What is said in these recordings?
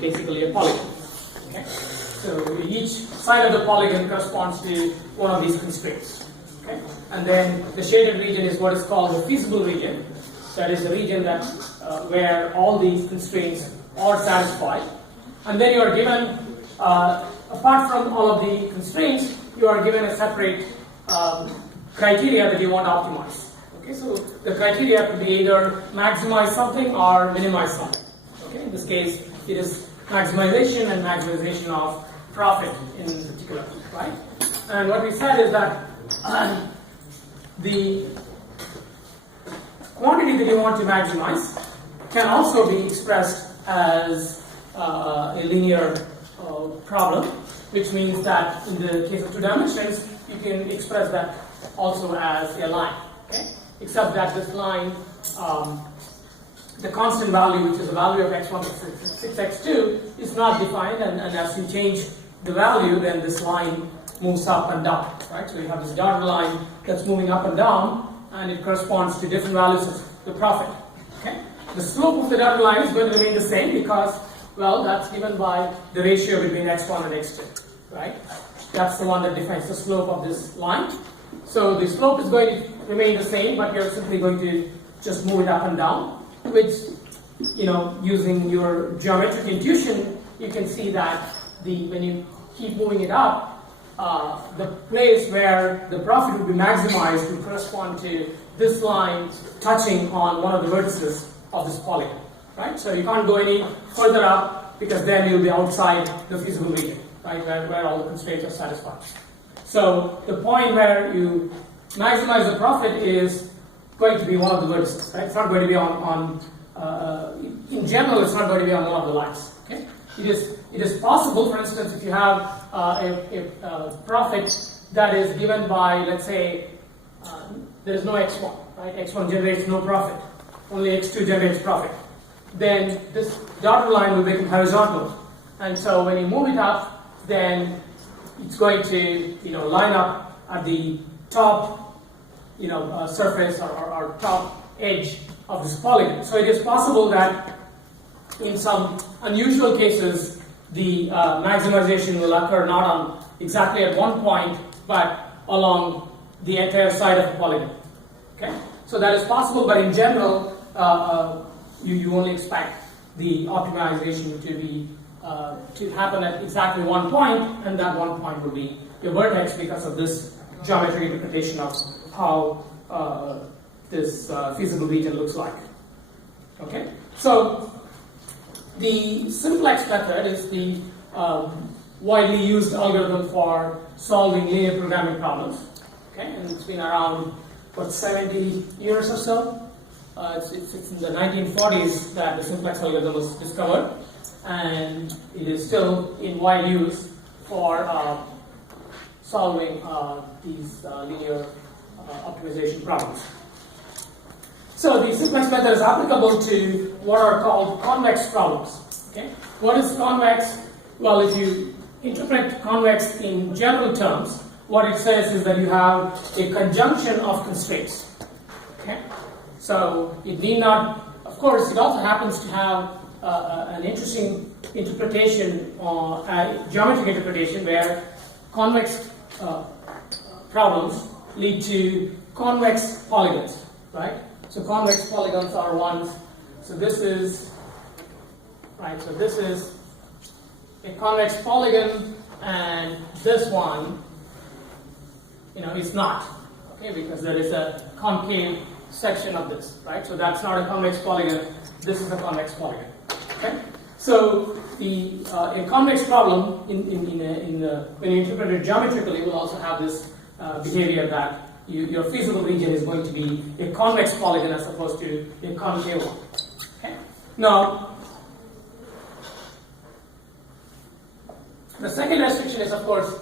basically a polygon. Okay? So each side of the polygon corresponds to one of these constraints. Okay? And then the shaded region is what is called the feasible region. That is the region that where all these constraints are satisfied. And then you are given, apart from all of the constraints, you are given a separate criteria that you want to optimize. Okay, so the criteria could be either maximize something or minimize something. Okay, in this case, it is maximization and maximization of profit in particular, right? And what we said is that the quantity that you want to maximize can also be expressed as a linear problem, which means that in the case of 2 dimensions, you can express that also as a line. Okay? Except that this line, the constant value, which is the value of x1 plus 6x2, is not defined, and as you change the value, then this line moves up and down. Right? So you have this dotted line that's moving up and down, and it corresponds to different values of the profit. Okay? The slope of the dotted line is going to remain the same because, well, that's given by the ratio between x1 and x2, right? That's the one that defines the slope of this line. So the slope is going to remain the same, but you're simply going to just move it up and down, which, you know, using your geometric intuition, you can see that when you keep moving it up, the place where the profit will be maximized will correspond to this line touching on one of the vertices of this polygon, right? So you can't go any further up because then you'll be outside the feasible region, right, where all the constraints are satisfied. So the point where you maximize the profit is going to be one of the vertices, right? It's not going to be in general, it's not going to be on one of the lines, okay? It is possible, for instance, if you have a profit that is given by, let's say, there is no x1, right? x1 generates no profit, only x2 generates profit. Then this dotted line will become horizontal, and so when you move it up, then it's going to, you know, line up at the top, you know, surface or top edge of this polygon. So it is possible that in some unusual cases, the maximization will occur not on exactly at one point, but along the entire side of the polygon. Okay, so that is possible, but in general, you only expect the optimization to be to happen at exactly one point, and that one point will be a vertex because of this geometric interpretation of how this feasible region looks like. Okay, so the simplex method is the widely used algorithm for solving linear programming problems. Okay, and it's been around for 70 years or so. It's in the 1940s that the simplex algorithm was discovered, and it is still in wide use for solving these linear optimization problems. So the simplex method is applicable to what are called convex problems. Okay, what is convex? Well, if you interpret convex in general terms, what it says is that you have a conjunction of constraints. Okay, so it need not. Of course, it also happens to have an interesting interpretation, geometric interpretation, where convex problems lead to convex polygons, right? So convex polygons are ones. So this is right. So this is a convex polygon, and this one, you know, is not. Okay, because there is a concave section of this, right? So that's not a convex polygon. This is a convex polygon. Okay. So the a convex problem when you interpret it geometrically will also have this behavior that your feasible region is going to be a convex polygon as opposed to a concave one. Okay. Now, the second restriction is, of course,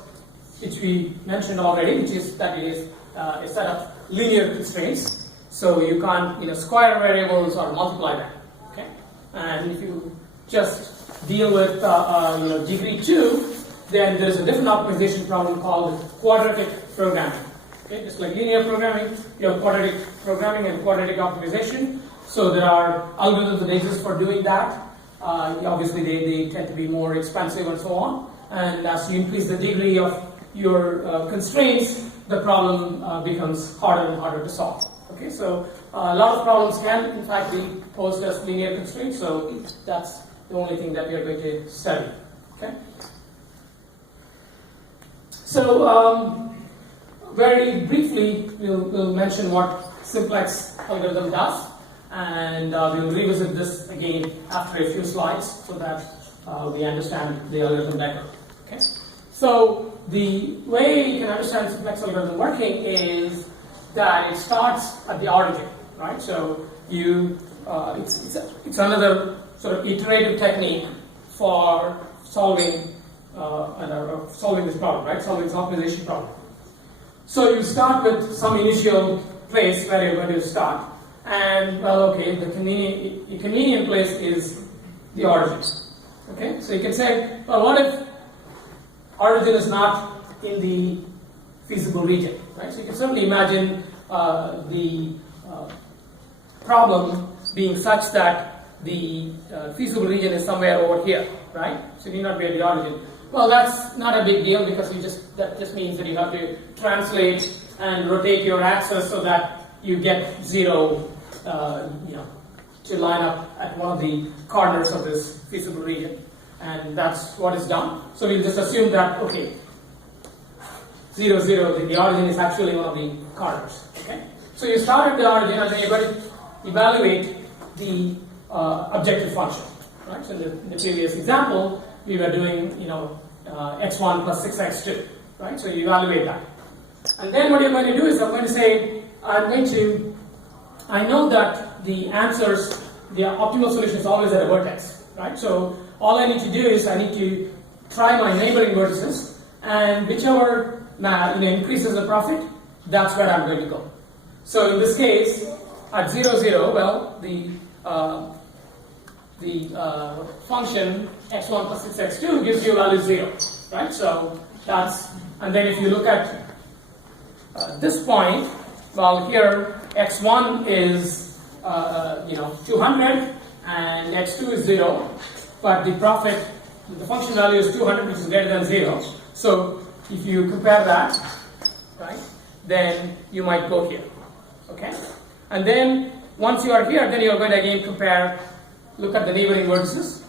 which we mentioned already, which is that it is a set of linear constraints. So you can't, you know, square variables or multiply them. Okay. And if you just deal with degree 2, then there's a different optimization problem called quadratic programming. Okay, just like linear programming, you have quadratic programming and quadratic optimization. So there are algorithms that exist for doing that. obviously they tend to be more expensive and so on. And as you increase the degree of your constraints, the problem becomes harder and harder to solve. Okay, so a lot of problems can in fact be posed as linear constraints, so that's the only thing that we are going to study. Okay. So very briefly, we'll mention what simplex algorithm does, and we'll revisit this again after a few slides so that we understand the algorithm better. Okay. So the way you can understand simplex algorithm working is that it starts at the origin, right? So you it's another sort of iterative technique for solving this problem, right? Solving this optimization problem. So you start with some initial place where you're going to start, and well, okay, the convenient place is the origin. Okay, so you can say, well, what if origin is not in the feasible region, right? So you can certainly imagine the problem being such that the feasible region is somewhere over here, right? So it need not be at the origin. Well, that's not a big deal because that just means that you have to translate and rotate your axis so that you get 0, to line up at one of the corners of this feasible region, and that's what is done. So we'll just assume that, okay, 0, 0, the origin is actually one of the corners. Okay, so you start at the origin and then you're going to evaluate the objective function, right? So in the previous example, we were doing, x1 plus 6x2, right? So you evaluate that. And then what you're going to do is I'm going to say, I know that the answers, the optimal solution is always at a vertex, right? So all I need to do is I need to try my neighboring vertices, and whichever increases the profit, that's where I'm going to go. So in this case, at 0, 0, well, the function x1 plus 6x2 gives you value 0, right? So that's, and then if you look at this point, well, here x1 is 200 and x2 is 0, but the function value is 200, which is greater than 0. So if you compare that, right, then you might go here. Okay, and then once you are here, then you are going to again look at the neighboring vertices,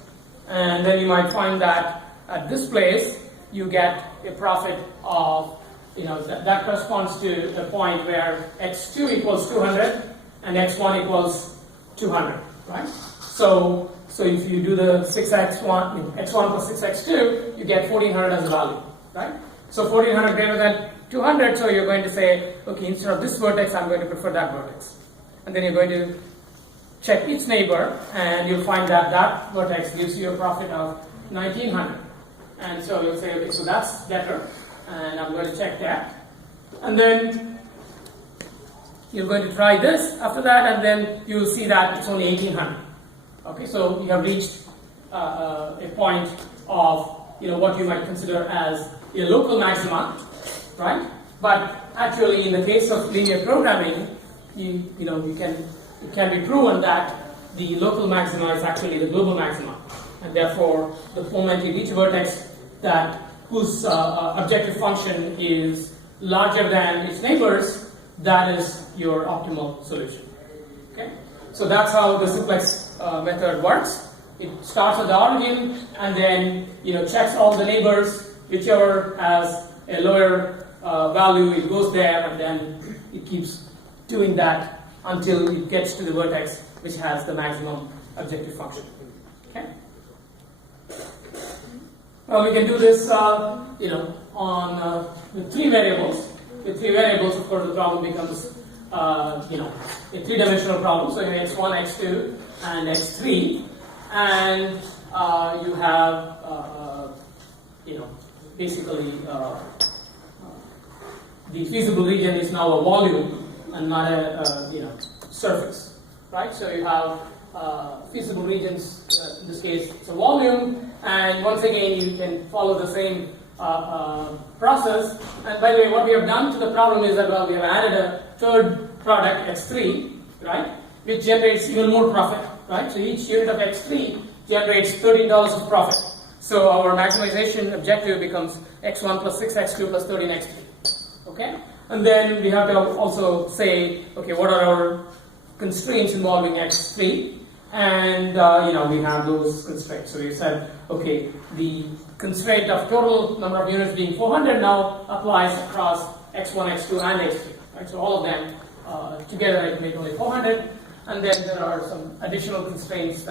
and then you might find that at this place you get a profit of, that corresponds to the point where x2 equals 200 and x1 equals 200, right? So if you do the x1 plus 6x2, you get 1400 as a value, right? So 1400 greater than 200, so you're going to say, okay, instead of this vertex, I'm going to prefer that vertex. And then you're going to check each neighbor, and you'll find that that vertex gives you a profit of 1900. And so you'll say, okay, so that's better, and I'm going to check that. And then you're going to try this after that, and then you'll see that it's only 1800. Okay, so you have reached a point of what you might consider as a local maxima, right? But actually, in the case of linear programming, it can be proven that the local maxima is actually the global maxima, and therefore the moment you reach a vertex whose objective function is larger than its neighbors, that is your optimal solution. Okay, so that's how the simplex method works. It starts at the origin and then checks all the neighbors, whichever has a lower value, it goes there, and then it keeps doing that until it gets to the vertex which has the maximum objective function. Okay. Well, we can do this, on with 3 variables. With 3 variables, of course, the problem becomes, a 3-dimensional problem. So you have x1, x2, and x3, and you have, basically, the feasible region is now a volume and not a surface, right? So you have feasible regions. In this case, it's a volume, and once again, you can follow the same process. And by the way, what we have done to the problem is that, well, we have added a third product, x3, right, which generates even more profit, right? So each unit of x3 generates $13 of profit. So our maximization objective becomes x1 plus 6x2 plus 13x3. Okay? And then we have to also say, okay, what are our constraints involving x3? And we have those constraints. So we said, okay, the constraint of total number of units being 400 now applies across x1, x2, and x3. Right? So all of them together I can make only 400. And then there are some additional constraints.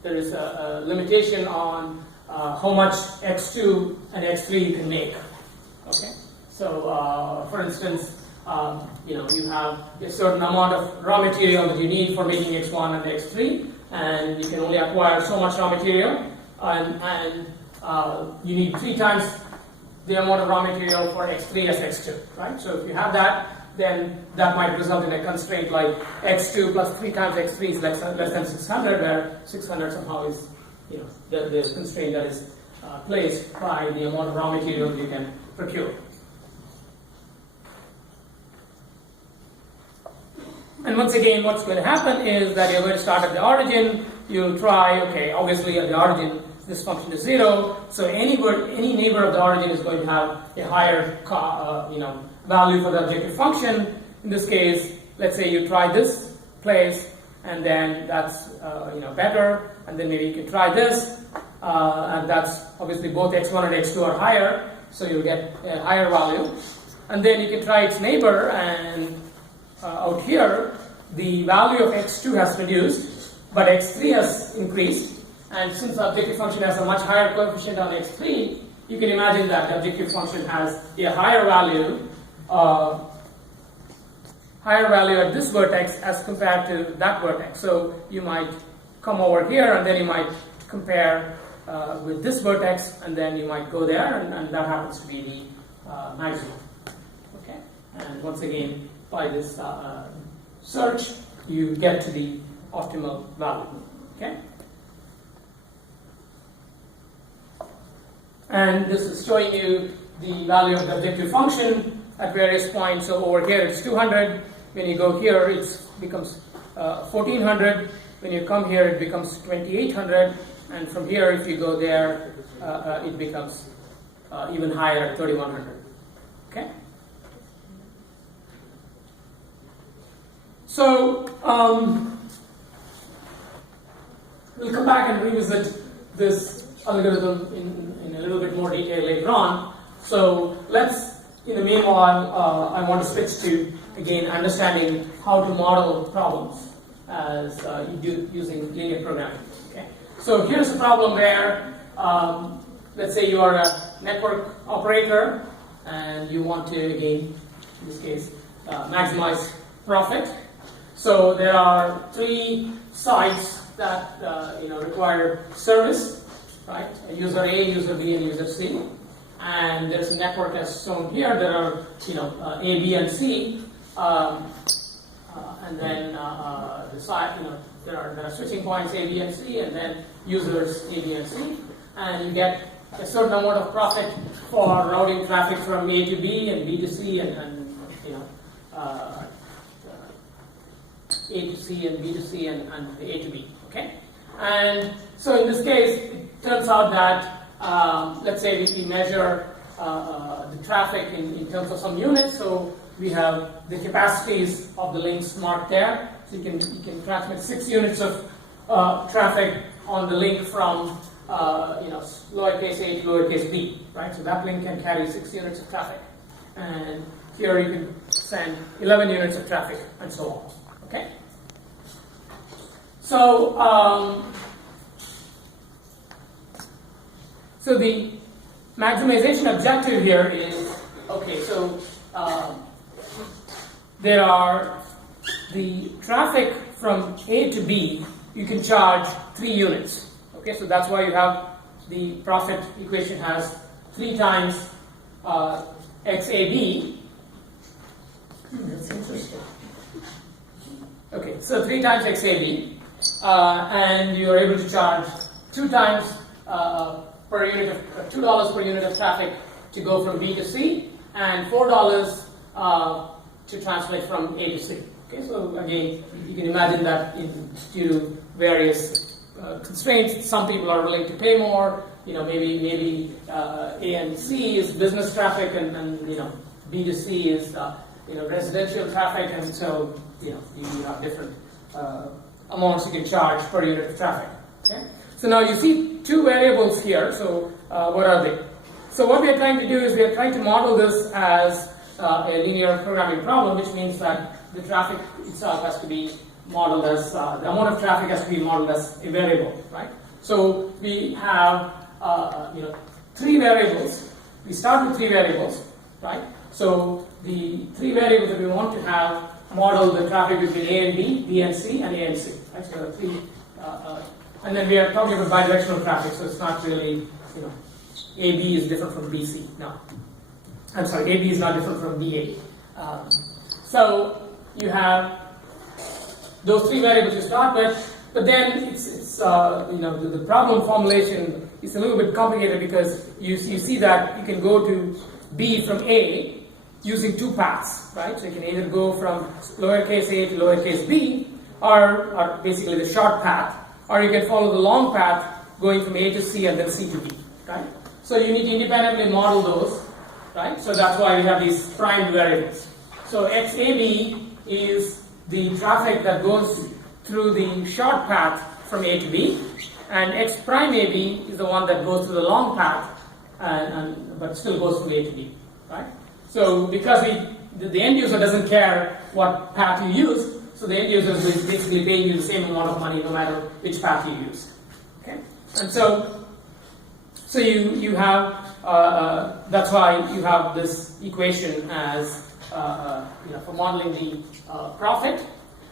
There is a limitation on how much x2 and x3 you can make. Okay, so for instance, you have a certain amount of raw material that you need for making x1 and x3, and you can only acquire so much raw material, and you need 3 times the amount of raw material for x3 as x2. Right. So if you have that, then that might result in a constraint like x2 plus 3 times x3 is less than 600, where 600 somehow is the constraint that is placed by the amount of raw material you can procure. And once again, what's going to happen is that you're going to start at the origin. You'll try, okay, obviously at the origin this function is 0, so any neighbor of the origin is going to have a higher value for the objective function. In this case, let's say you try this place, and then that's better, and then maybe you can try this, and that's obviously both x1 and x2 are higher, so you'll get a higher value. And then you can try its neighbor, and out here the value of x2 has reduced, but x3 has increased, and since the objective function has a much higher coefficient on x3, you can imagine that the objective function has a higher value at this vertex as compared to that vertex. So you might come over here, and then you might compare with this vertex, and then you might go there, and that happens to be the maximum. Okay, and once again, by this search, you get to the optimal value. Okay, and this is showing you the value of the objective function at various points. So over here it's 200. When you go here, it becomes 1400. When you come here, it becomes 2800. And from here, if you go there, it becomes even higher at 3100. Okay. So we'll come back and revisit this algorithm in a little bit more detail later on. So let's, in the meanwhile, I want to switch to, again, understanding how to model problems as using linear programming. Okay? So here's a problem where, let's say you are a network operator and you want to, again, in this case, maximize profit. So there are 3 sites that require service, right? User A, user B, and user C. And there's a network as shown here. There are A, B, and C, and then the site there are switching points A, B, and C, and then users A, B, and C, and you get a certain amount of profit for routing traffic from A to B and B to C, and A to C and B to C and A to B. Okay, and so in this case, it turns out that let's say we measure the traffic in terms of some units. So we have the capacities of the links marked there. So you can transmit 6 units of traffic on the link from lowercase a to lowercase b, right? So that link can carry 6 units of traffic, and here you can send 11 units of traffic, and so on. Okay. So so the maximization objective here is, okay, so there are the traffic from A to B, you can charge 3 units. Okay, so that's why you have the profit equation has 3 times XAB. That's interesting. Okay, so 3 times XAB, and you are able to charge 2 times per unit of $2 per unit of traffic to go from B to C, and $4 to translate from A to C. Okay, so again, you can imagine that due to various constraints, some people are willing to pay more. Maybe A and C is business traffic, and B to C is residential traffic, and so you have different amounts you can charge per unit of traffic. Okay, so now you see two variables here. So what are they? So what we are trying to do is we are trying to model this as a linear programming problem, which means that the traffic itself has to be modeled as the amount of traffic has to be modeled as a variable, right? So we have three variables. We start with three variables, right? So the three variables that we want to have model the traffic between A and B, B and C, and A and C, right? So there are three, and then we are talking about bidirectional traffic, so it's not really AB is different from BC. No, I'm sorry, AB is not different from BA. So you have those three variables you start with, but then it's the problem formulation is a little bit complicated because you see that you can go to B from A using two paths, right? So you can either go from lowercase a to lowercase b, or basically the short path, or you can follow the long path going from A to C and then C to B, right? So you need to independently model those, right? So that's why we have these primed variables. So XAB is the traffic that goes through the short path from A to B, and X prime AB is the one that goes through the long path, but still goes from A to B, right? So because the end user doesn't care what path you use, so the end user is basically paying you the same amount of money no matter which path you use. Okay, and so you have that's why you have this equation as for modeling the profit,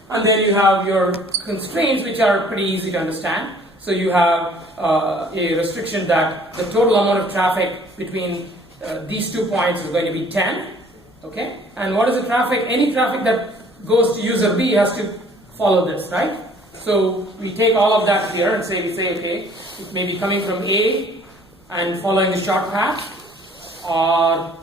and then you have your constraints, which are pretty easy to understand. So you have a restriction that the total amount of traffic between these 2 points is going to be 10. Okay, and what is the traffic? Any traffic that goes to user B has to follow this, right? So we take all of that here and we say okay, it may be coming from A and following the short path, or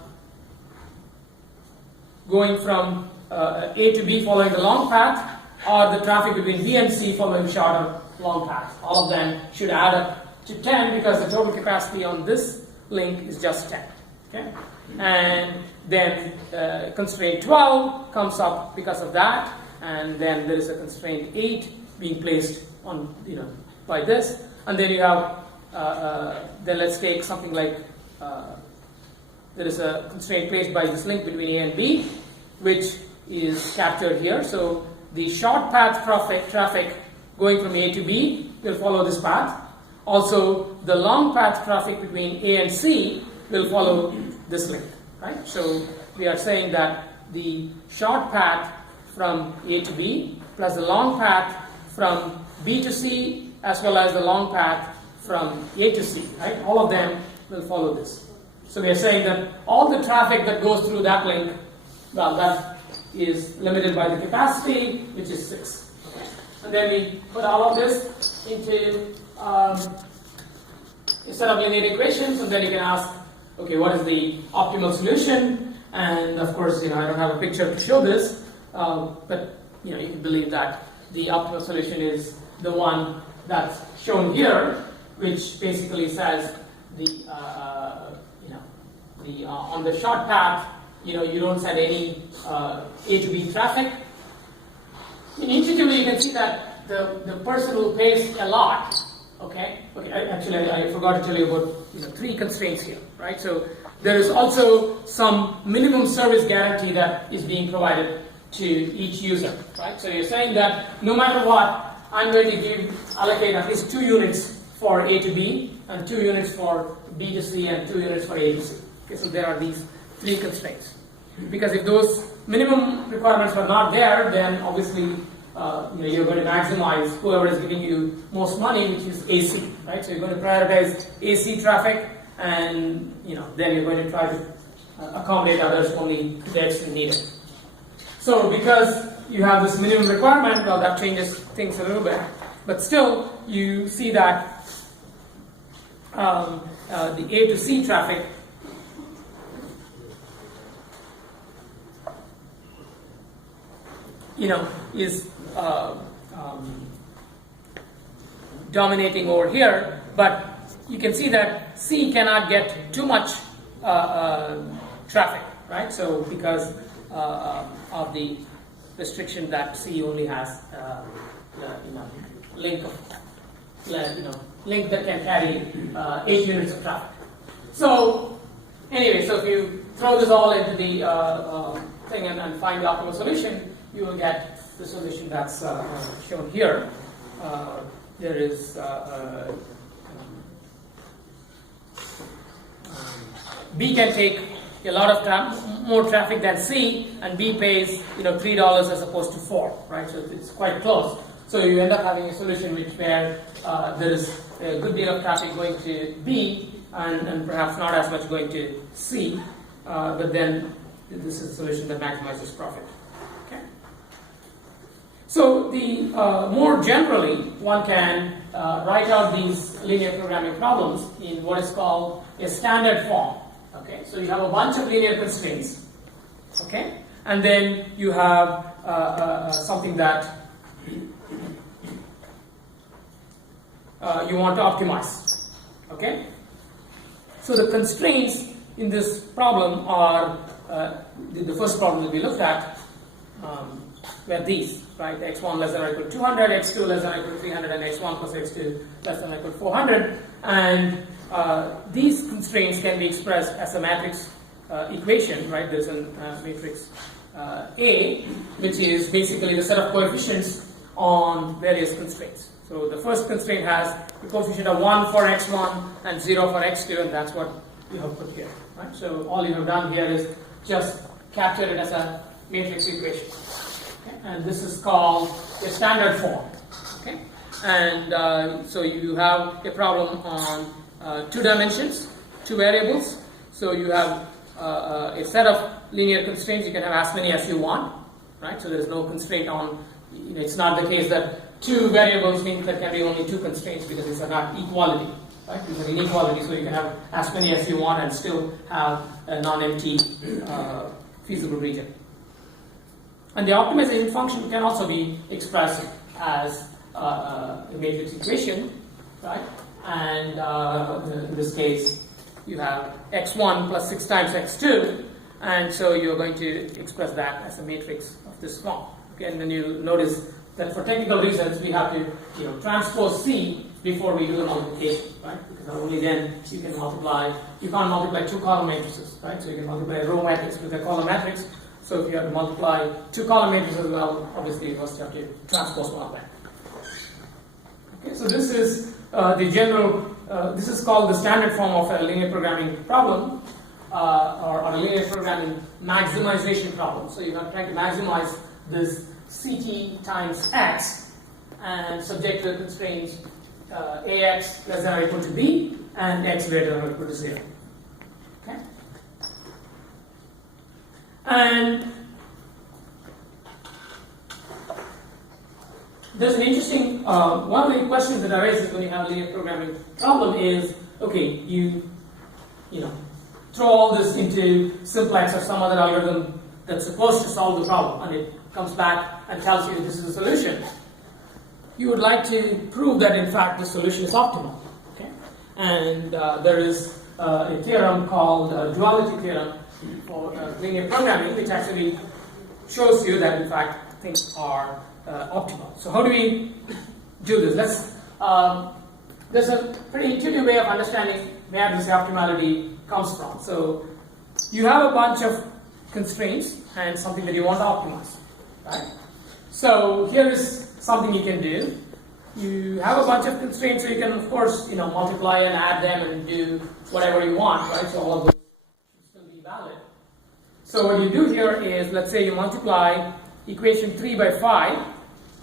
going from A to B following the long path, or the traffic between B and C following short or long path. All of them should add up to 10 because the total capacity on this link is just 10. Okay, and then constraint 12 comes up because of that, and then there is a constraint 8 being placed on by this, and then you have then let's take something like there is a constraint placed by this link between A and B, which is captured here. So the short path traffic going from A to B will follow this path. Also, the long path traffic between A and C will follow this link, right? So we are saying that the short path from A to B plus the long path from B to C as well as the long path from A to C, right? All of them will follow this. So we are saying that all the traffic that goes through that link, well, that is limited by the capacity, which is 6. Okay. And then we put all of this into a set of linear equations, and then you can ask, okay, what is the optimal solution? And of course, I don't have a picture to show this, but you can believe that the optimal solution is the one that's shown here, which basically says on the short path, you don't send any A to B traffic. Intuitively, you can see that the person who pays a lot. Okay. Actually, I forgot to tell you about 3 constraints here, right? So there is also some minimum service guarantee that is being provided to each user, right? So you're saying that no matter what, I'm going to allocate at least 2 units for A to B, and 2 units for B to C, and 2 units for A to C. Okay, so there are these 3 constraints. Because if those minimum requirements were not there, then obviously you're going to maximize whoever is giving you most money, which is AC, right? So you're going to prioritize AC traffic, and then you're going to try to accommodate others only to the extent needed. So because you have this minimum requirement, well, that changes things a little bit, but still you see that the A to C traffic is dominating over here, but you can see that C cannot get too much traffic, right? So because of the restriction that C only has link that can carry 8 units of traffic. So anyway, so if you throw this all into the thing and find the optimal solution, you will get the solution that's shown here. There is B can take a lot of more traffic than C, and B pays $3 as opposed to $4, right? So it's quite close. So you end up having a solution where there is a good deal of traffic going to B and perhaps not as much going to C, but then this is a solution that maximizes profit. Okay. So the more generally, one can write out these linear programming problems in what is called a standard form. Okay, so you have a bunch of linear constraints, okay, and then you have something that you want to optimize, okay. So the constraints in this problem are the first problem that we looked at were these, right? X1 less than or equal to 200, X2 less than or equal to 300, and X1 plus X2 less than or equal to 400, and these constraints can be expressed as a matrix equation, right? There's a matrix A, which is basically the set of coefficients on various constraints. So the first constraint has a coefficient of 1 for X1 and 0 for X2, and that's what you have put here, right? So all you have done here is just capture it as a matrix equation, okay? And this is called a standard form, okay? And so you have a problem on 2 dimensions, 2 variables. So you have a set of linear constraints. You can have as many as you want, right? So there is no constraint on. It's not the case that 2 variables means there can be only 2 constraints, because these are not equality, right? These are inequality. So you can have as many as you want and still have a non-empty feasible region. And the optimization function can also be expressed as a matrix equation, right? And in this case, you have x1 plus 6 times x2, and so you're going to express that as a matrix of this form. Okay, and then you notice that for technical reasons, we have to transpose C before we do the multiplication, right? Because only then you can multiply. You can't multiply 2 column matrices, right? So you can multiply a row matrix with a column matrix. So if you have to multiply 2 column matrices, well, obviously you first have to transpose one of them. Okay, so this is the general. This is called the standard form of a linear programming problem, or a linear programming maximization problem. So you are trying to maximize this CT times X, and subject to the constraints AX less than or equal to B and X greater than or equal to 0. Okay? And there's an interesting, one of the questions that arises when you have a linear programming problem is, okay, you throw all this into simplex or some other algorithm that's supposed to solve the problem, and it comes back and tells you this is the solution. You would like to prove that in fact the solution is optimal. Okay? And there is a theorem called duality theorem for linear programming, which actually shows you that in fact things are optimal. So how do we do this? There's a pretty intuitive way of understanding where this optimality comes from. So you have a bunch of constraints and something that you want to optimize, right? So here is something you can do. You have a bunch of constraints, so you can of course multiply and add them and do whatever you want, right? So all of those should still be valid. So what you do here is, let's say you multiply equation 3 by 5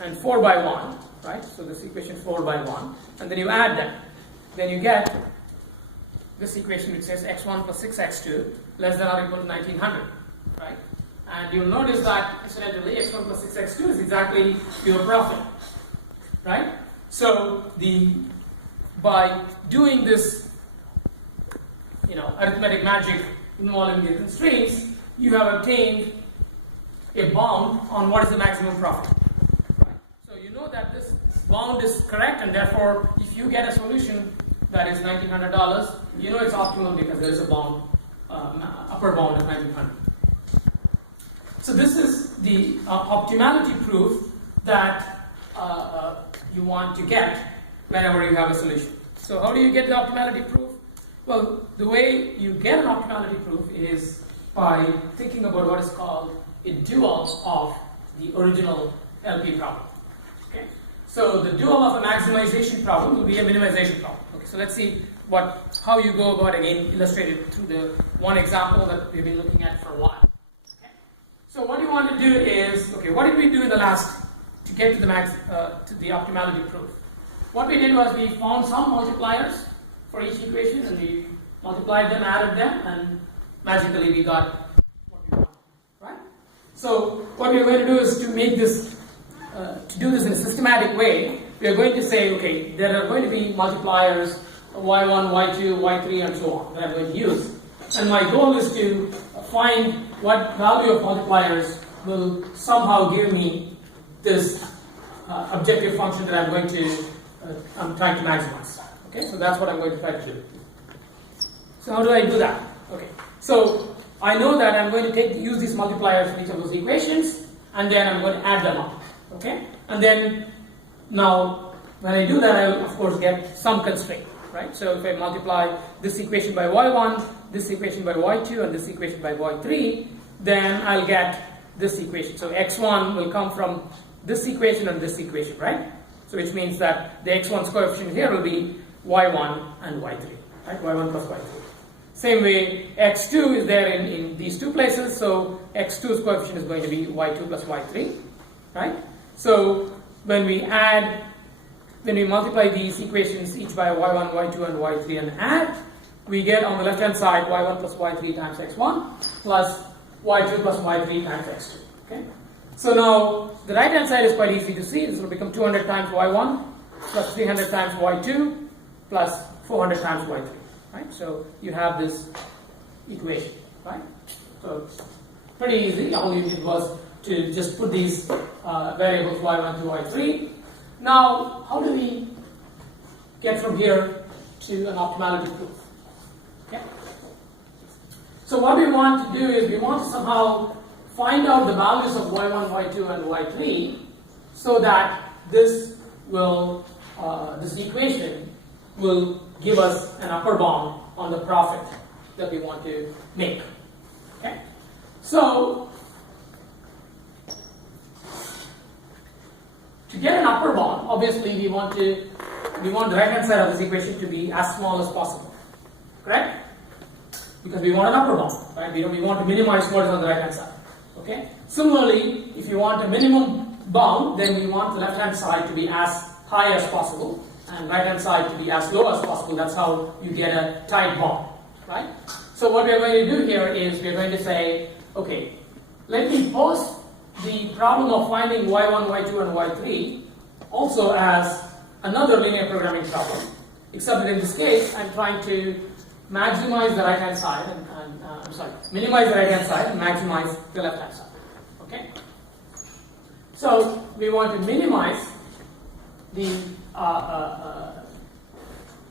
and 4 by 1, right? So this equation 4 by 1, and then you add them. Then you get this equation which says x1 plus 6x2 less than or equal to 1900, right? And you'll notice that incidentally x1 plus 6x2 is exactly your profit, right? So by doing this arithmetic magic involving the constraints, you have obtained a bound on what is the maximum profit. Right? So you know that this bound is correct, and therefore if you get a solution that is $1,900, you know it's optimal because there is a bound, upper bound of 1,900. So this is the optimality proof that you want to get whenever you have a solution. So how do you get the optimality proof? Well, the way you get an optimality proof is by thinking about what is called a dual of the original LP problem. Okay? So the dual of a maximization problem will be a minimization problem. Okay, so let's see how you go about, again, illustrated through the one example that we've been looking at for a while. Okay? So what you want to do is, okay, what did we do in the last to get to the to the optimality proof? What we did was we found some multipliers for each equation, and we multiplied them, added them, and magically we got what we want. Right? So what we're going to do is to make this, to do this in a systematic way, we are going to say, okay, there are going to be multipliers y1, y2, y3, and so on that I'm going to use. And my goal is to find what value of multipliers will somehow give me this objective function that I'm trying to maximize. Okay, so that's what I'm going to try to do. So how do I do that? Okay, so I know that I'm going to use these multipliers for each of those equations, and then I'm going to add them up. Okay, and then now when I do that, I will of course get some constraint, right? So if I multiply this equation by y1, this equation by y2, and this equation by y3, then I'll get this equation. So x1 will come from this equation and this equation, right? So which means that the x1's coefficient here will be y1 and y3, right? y1 plus y3. Same way, x2 is there in these two places, so x2's coefficient is going to be y2 plus y3, right? So when we multiply these equations each by y1, y2, and y3 and add, we get on the left hand side y1 plus y3 times x1 plus y2 plus y3 times x2. Okay? So now the right hand side is quite easy to see. This will become 200 times y1 plus 300 times y2 plus 400 times y3. Right? So you have this equation. Right? So it's pretty easy. All you did was to just put these variables y1 to y3. Now, how do we get from here to an optimality proof? Okay. So what we want to do is we want to somehow find out the values of y1, y2, and y3 so that this equation will give us an upper bound on the profit that we want to make. Okay? So to get an upper bound, obviously we want the right hand side of this equation to be as small as possible. Correct? Because we want an upper bound, right? We want to minimize what is on the right hand side. Okay? Similarly, if you want a minimum bound, then we want the left hand side to be as high as possible and right hand side to be as low as possible. That's how you get a tight bound, right? So what we are going to do here is we are going to say, okay, let me pose the problem of finding y1, y2, and y3 also as another linear programming problem, except that in this case I'm trying to maximize the right hand side minimize the right hand side and maximize the left hand side. Okay? So we want to minimize the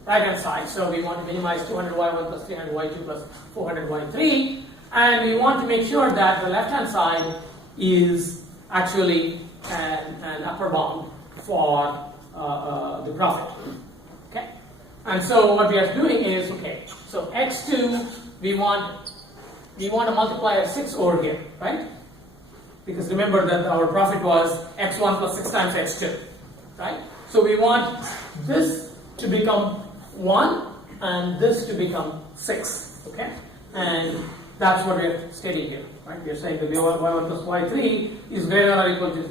right hand side. So we want to minimize 200y1 plus 300y2 plus 400y3, and we want to make sure that the left hand side is actually an upper bound for the profit. Okay? And so what we are doing is, okay, so x2 we want to multiply a 6 over here, right? Because remember that our profit was x1 plus 6 times x2, right? So we want this to become 1 and this to become 6, okay? And that's what we are stating here, right? We are saying that y1 plus y3 is greater than or equal to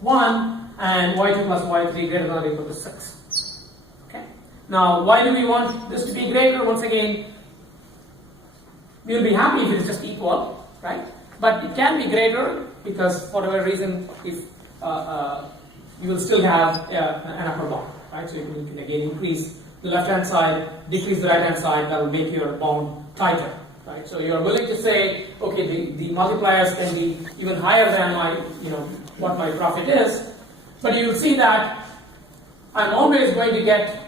1 and y2 plus y3 greater than or equal to 6. Okay? Now, why do we want this to be greater? Once again, we will be happy if it is just equal, right? But it can be greater because for whatever reason, if you will still have an upper bound, right? So you can again increase the left hand side, decrease the right hand side, that will make your bound tighter. right? So you are willing to say, okay, the multipliers can be even higher than my, what my profit is, but you will see that I'm always going to get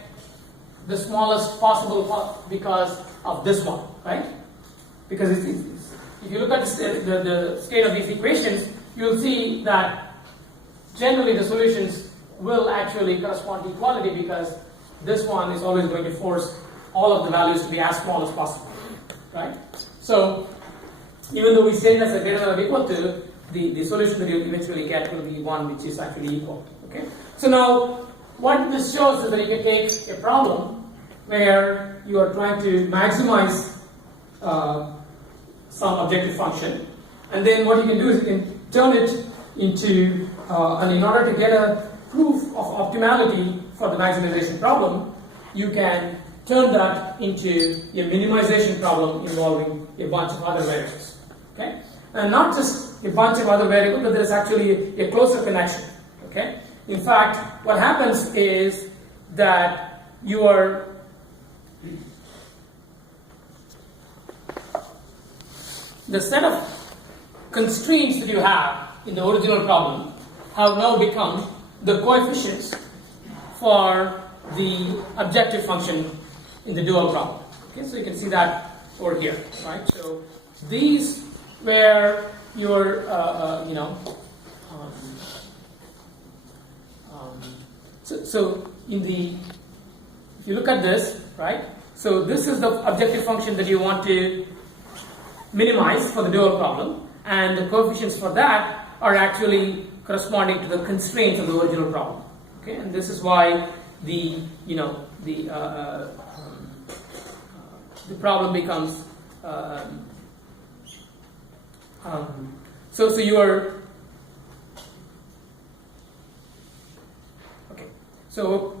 the smallest possible because of this one, right? Because if you look at the state of these equations, you will see that generally the solutions will actually correspond to equality because this one is always going to force all of the values to be as small as possible, right? So even though we say that's a greater than or equal to, the solution that you eventually get will be one which is actually equal, okay? So now what this shows is that you can take a problem where you are trying to maximize some objective function, and then what you can do is you can turn it into, and in order to get a proof of optimality for the maximization problem, you can turn that into a minimization problem involving a bunch of other variables, okay? And not just a bunch of other variables, but there is actually a closer connection, okay? In fact, what happens is that you are the set of constraints that you have in the original problem have now become the coefficients for the objective function in the dual problem. Okay, so you can see that over here, right? So these were your, so in the, if you look at this, right? So this is the objective function that you want to minimize for the dual problem, and the coefficients for that are actually corresponding to the constraints of the original problem. Okay, and this is why the problem becomes so you are okay. So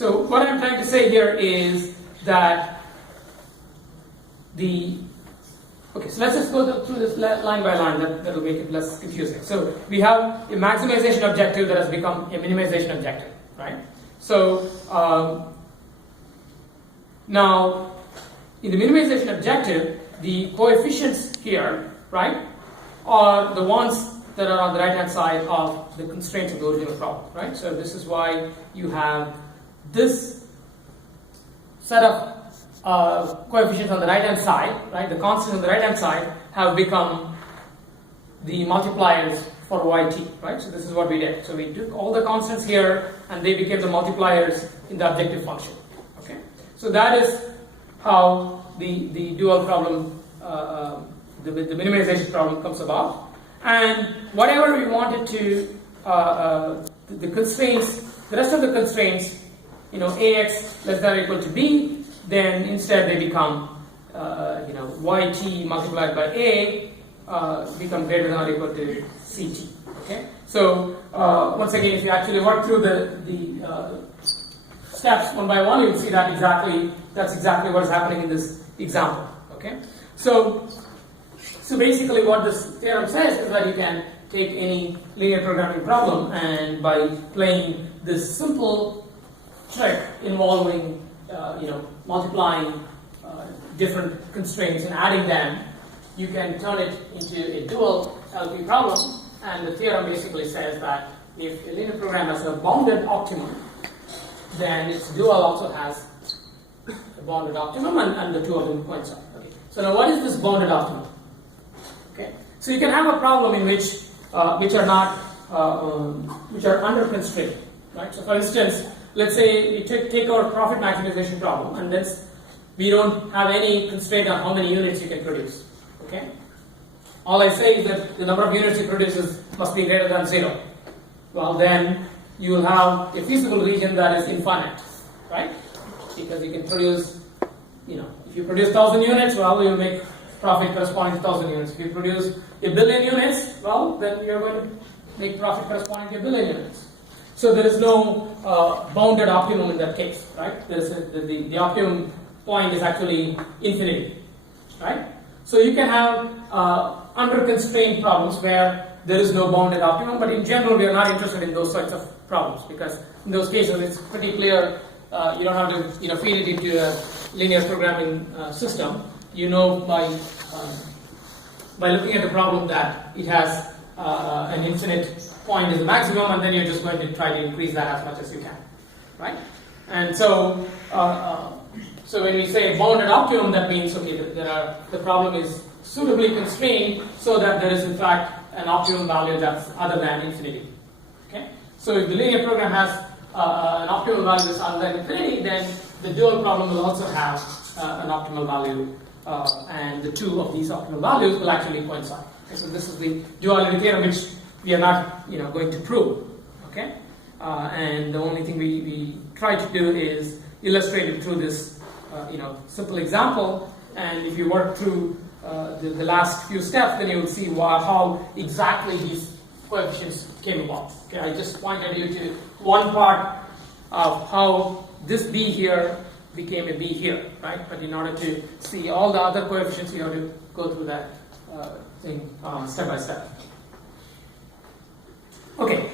what I'm trying to say here is that so let's just go through this line by line, that will make it less confusing. So we have a maximization objective that has become a minimization objective, right? So now in the minimization objective, the coefficients here, right, are the ones that are on the right hand side of the constraints of the original problem, right? So this is why you have this set of coefficients on the right hand side, right? The constants on the right hand side have become the multipliers for yt, right? So this is what we did. So we took all the constants here and they became the multipliers in the objective function. Okay, so that is how the dual problem, the minimization problem comes about. And whatever we wanted to, the constraints, the rest of the constraints, ax less than or equal to b, then instead they become, yt multiplied by a become greater than or equal to ct. Okay, so once again, if you actually work through the steps one by one, you'll see that that's exactly what is happening in this example. Okay, so basically what this theorem says is that you can take any linear programming problem, and by playing this simple trick involving multiplying different constraints and adding them, you can turn it into a dual LP problem. And the theorem basically says that if a linear program has a bounded optimum, then its dual also has a bounded optimum, and the two of them coincide. Okay. So now what is this bounded optimum? Okay. So you can have a problem in which which are under constraint, right? So for instance, let's say we take our profit maximization problem, and then we don't have any constraint on how many units you can produce. Okay. All I say is that the number of units you produce must be greater than 0. Well, then you will have a feasible region that is infinite, right? Because you can produce, if you produce 1,000 units, well, you will make profit corresponding to 1,000 units. If you produce 1 billion units, well, then you're going to make profit corresponding to 1 billion units. So there is no bounded optimum in that case, right? The optimum point is actually infinity, right? So you can have under constrained problems where there is no bounded optimum, but in general we are not interested in those sorts of problems, because in those cases it's pretty clear you don't have to feed it into a linear programming system. You know by looking at the problem that it has an infinite point as a maximum, and then you're just going to try to increase that as much as you can, right? And so so when we say bounded optimum, that means okay, the problem is suitably constrained so that there is in fact an optimum value that's other than infinity. Okay, so if the linear program has an optimal value that's other than infinity, then the dual problem will also have an optimal value, and the two of these optimal values will actually coincide. Okay, so this is the duality theorem, which we are not going to prove. Okay, and the only thing we try to do is illustrate it through this simple example. And if you work through the last few steps, then you will see how exactly these coefficients came about. Okay, I just pointed you to one part of how this b here became a b here, right? But in order to see all the other coefficients, you have to go through that thing step by step. Okay.